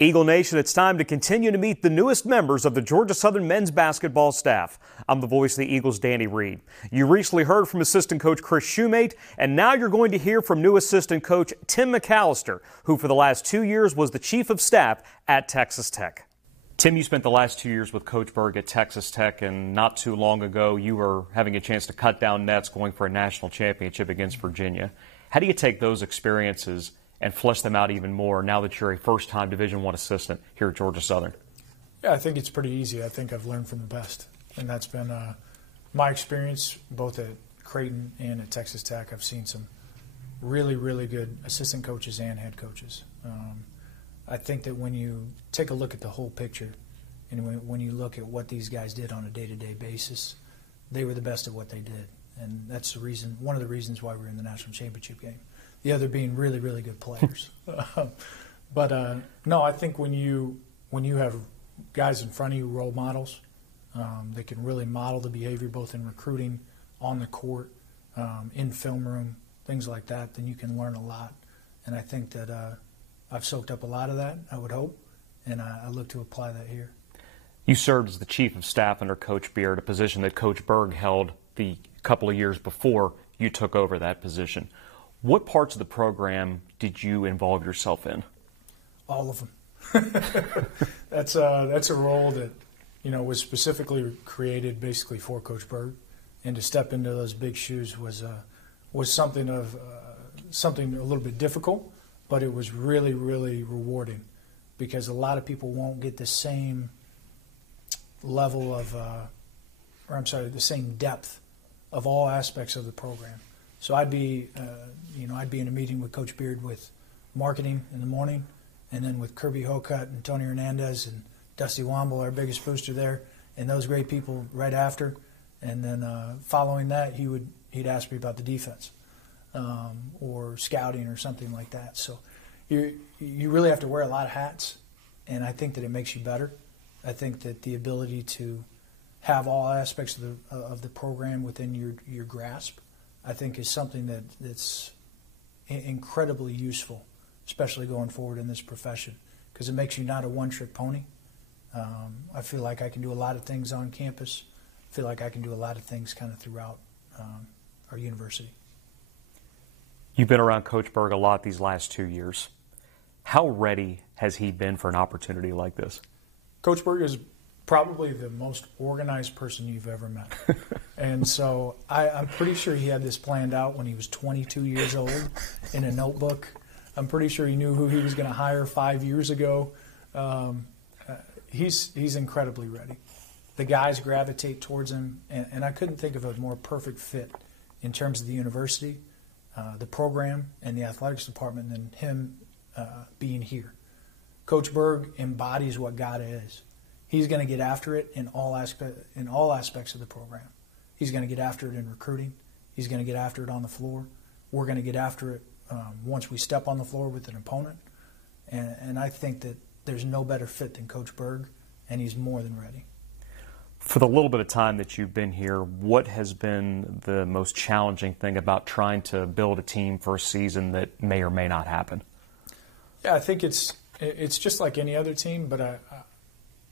Eagle Nation, it's time to continue to meet the newest members of the Georgia Southern men's basketball staff. I'm the voice of the Eagles, Danny Reed. You recently heard from assistant coach Chris Shoemate, and now you're going to hear from new assistant coach Tim Macallister, who for the last 2 years was the chief of staff at Texas Tech. Tim, you spent the last 2 years with Coach Berg at Texas Tech, and not too long ago you were having a chance to cut down nets going for a national championship against Virginia. How do you take those experiences and flesh them out even more now that you're a first-time Division I assistant here at Georgia Southern? Yeah, I think it's pretty easy. I think I've learned from the best, and that's been my experience both at Creighton and at Texas Tech. I've seen some really, really good assistant coaches and head coaches. I think that when you take a look at the whole picture and when you look at what these guys did on a day-to-day basis, they were the best at what they did, and that's the reason, one of the reasons why we're in the national championship game. The other being really, really good players. No, I think when you have guys in front of you, role models, that can really model the behavior both in recruiting, on the court, in film room, things like that, then you can learn a lot. And I think that I've soaked up a lot of that, I would hope, and I look to apply that here. You served as the chief of staff under Coach Berg, a position that Coach Berg held the couple of years before you took over that position. What parts of the program did you involve yourself in? All of them. That's a role that, you know, was specifically created basically for Coach Berg, and to step into those big shoes was something a little bit difficult, but it was really, really rewarding, because a lot of people won't get the same level of, the same depth of all aspects of the program. So I'd be in a meeting with Coach Beard with marketing in the morning, and then with Kirby Hocutt and Tony Hernandez and Dusty Womble, our biggest booster there, and those great people right after. And then following that, he'd ask me about the defense or scouting or something like that. So you really have to wear a lot of hats, and I think that it makes you better. I think that the ability to have all aspects of the program within your grasp, I think, is something that's incredibly useful, especially going forward in this profession, because it makes you not a one-trick pony. I feel like I can do a lot of things on campus. I feel like I can do a lot of things kind of throughout our university. You've been around Coach Berg a lot these last 2 years. How ready has he been for an opportunity like this? Coach Berg is probably the most organized person you've ever met. And so I'm pretty sure he had this planned out when he was 22 years old in a notebook. I'm pretty sure he knew who he was going to hire 5 years ago. He's incredibly ready. The guys gravitate towards him, and I couldn't think of a more perfect fit in terms of the university, the program, and the athletics department than him being here. Coach Berg embodies what God is. He's going to get after it in all aspects of the program. He's going to get after it in recruiting. He's going to get after it on the floor. We're going to get after it once we step on the floor with an opponent. And I think that there's no better fit than Coach Berg, and he's more than ready. For the little bit of time that you've been here, what has been the most challenging thing about trying to build a team for a season that may or may not happen? Yeah, I think it's just like any other team, but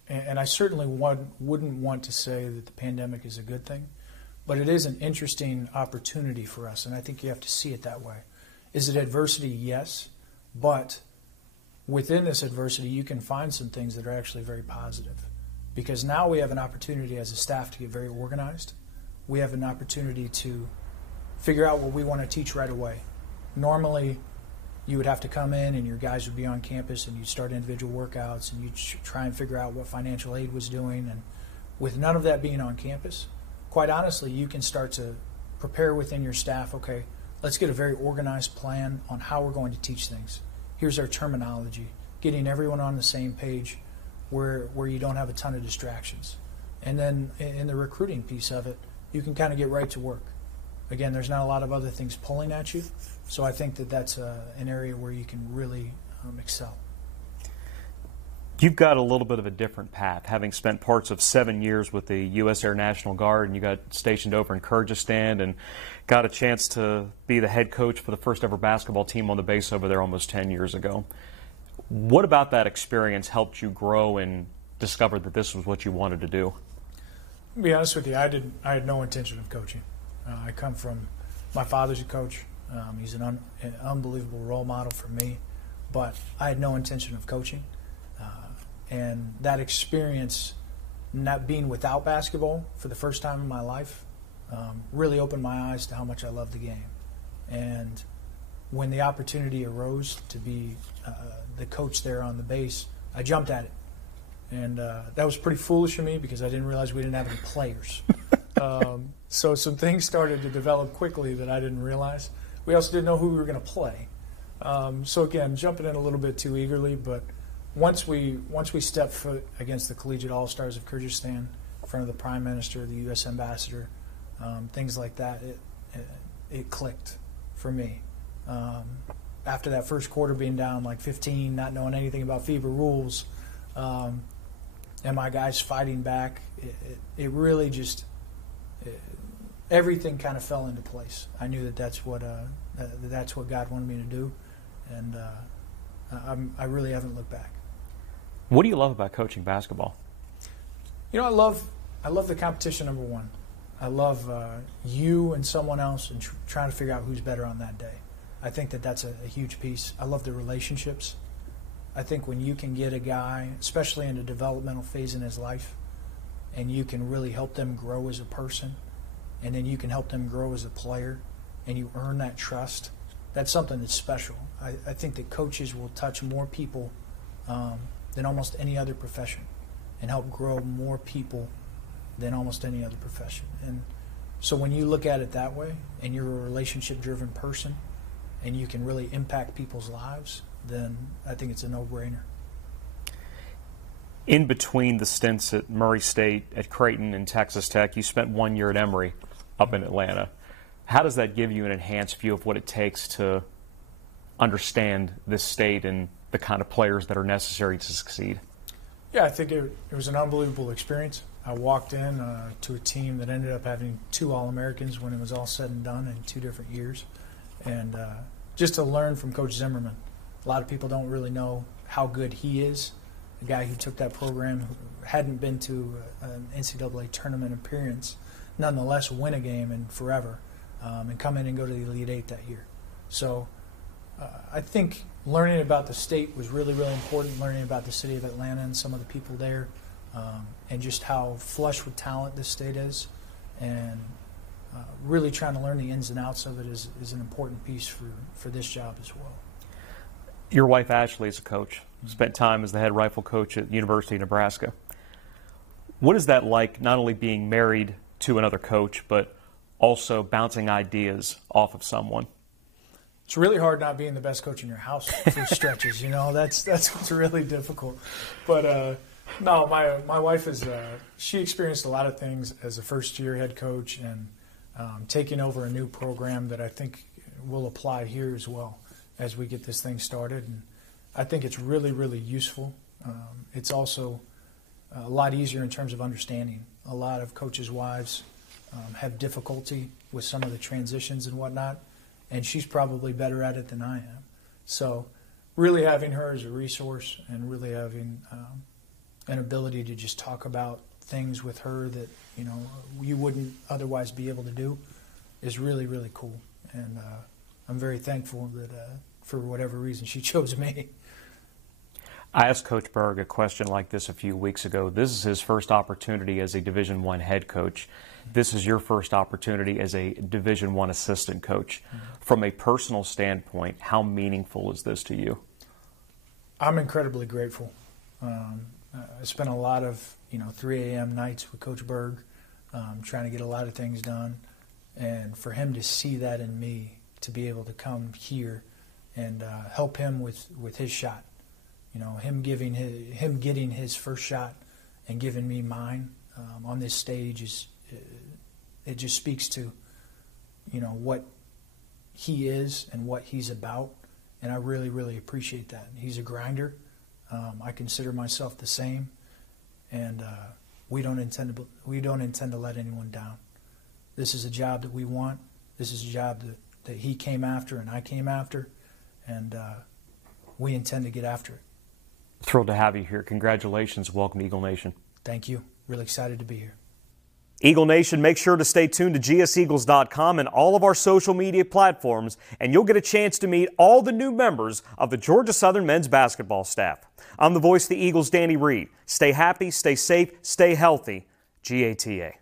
I certainly wouldn't want to say that the pandemic is a good thing, but it is an interesting opportunity for us, and I think you have to see it that way. Is it adversity? Yes, but within this adversity, you can find some things that are actually very positive, because now we have an opportunity as a staff to get very organized. We have an opportunity to figure out what we want to teach right away. Normally, you would have to come in and your guys would be on campus and you'd start individual workouts and you'd try and figure out what financial aid was doing. And with none of that being on campus, quite honestly, you can start to prepare within your staff, okay, let's get a very organized plan on how we're going to teach things. Here's our terminology, getting everyone on the same page where you don't have a ton of distractions. And then in the recruiting piece of it, you can kind of get right to work. Again, there's not a lot of other things pulling at you, so I think that that's an area where you can really excel. You've got a little bit of a different path, having spent parts of 7 years with the U.S. Air National Guard, and you got stationed over in Kyrgyzstan and got a chance to be the head coach for the first ever basketball team on the base over there almost 10 years ago. What about that experience helped you grow and discover that this was what you wanted to do? To be honest with you, I had no intention of coaching. I come from, my father's a coach. He's an unbelievable role model for me, but I had no intention of coaching. And that experience, not being without basketball for the first time in my life, really opened my eyes to how much I love the game. And when the opportunity arose to be the coach there on the base, I jumped at it. And that was pretty foolish of me because I didn't realize we didn't have any players. So some things started to develop quickly that I didn't realize. We also didn't know who we were going to play. So again, jumping in a little bit too eagerly, but once we stepped foot against the Collegiate All-Stars of Kyrgyzstan, in front of the Prime Minister, the U.S. Ambassador, things like that, it clicked for me. After that first quarter being down like 15, not knowing anything about FIBA rules, and my guys fighting back, it really just everything kind of fell into place. I knew that's what God wanted me to do, and I really haven't looked back. What do you love about coaching basketball? You know, I love the competition. Number one, I love you and someone else and trying to figure out who's better on that day. I think that's a huge piece. I love the relationships. I think when you can get a guy, especially in a developmental phase in his life, and you can really help them grow as a person, and then you can help them grow as a player, and you earn that trust, that's something that's special. I think that coaches will touch more people than almost any other profession and help grow more people than almost any other profession. And so when you look at it that way, and you're a relationship-driven person, and you can really impact people's lives, then I think it's a no-brainer. In between the stints at Murray State, at Creighton, and Texas Tech, you spent 1 year at Emory up in Atlanta. How does that give you an enhanced view of what it takes to understand this state and the kind of players that are necessary to succeed? Yeah, I think it was an unbelievable experience. I walked in to a team that ended up having 2 All-Americans when it was all said and done in 2 different years. And just to learn from Coach Zimmerman. A lot of people don't really know how good he is. A guy who took that program, who hadn't been to an NCAA tournament appearance, nonetheless win a game in forever, and come in and go to the Elite Eight that year. So I think learning about the state was really, really important, learning about the city of Atlanta and some of the people there, and just how flush with talent this state is, and really trying to learn the ins and outs of it is an important piece for this job as well. Your wife Ashley is a coach, spent time as the head rifle coach at the University of Nebraska. What is that like, not only being married to another coach, but also bouncing ideas off of someone? It's really hard not being the best coach in your house for stretches. You know, that's what's really difficult. But no, my wife is she experienced a lot of things as a first-year head coach, and taking over a new program that I think will apply here as well as we get this thing started. And I think it's really, really useful. It's also a lot easier in terms of understanding. A lot of coaches' wives have difficulty with some of the transitions and whatnot, and she's probably better at it than I am. So really having her as a resource and really having an ability to just talk about things with her that, you know, you wouldn't otherwise be able to do is really, really cool. And I'm very thankful that for whatever reason she chose me. I asked Coach Berg a question like this a few weeks ago. This is his first opportunity as a Division I head coach. This is your first opportunity as a Division I assistant coach. From a personal standpoint, how meaningful is this to you? I'm incredibly grateful. I spent a lot of 3 a.m. nights with Coach Berg, trying to get a lot of things done, and for him to see that in me, to be able to come here and help him with his shot. You know, him getting his first shot and giving me mine on this stage it just speaks to, you know, what he is and what he's about, and I really, really appreciate that. He's a grinder. I consider myself the same, and we don't intend to let anyone down. This is a job that we want. This is a job that he came after and I came after, and we intend to get after it. Thrilled to have you here. Congratulations. Welcome to Eagle Nation. Thank you. Really excited to be here. Eagle Nation, make sure to stay tuned to gseagles.com and all of our social media platforms, and you'll get a chance to meet all the new members of the Georgia Southern men's basketball staff. I'm the voice of the Eagles, Danny Reed. Stay happy, stay safe, stay healthy. GATA.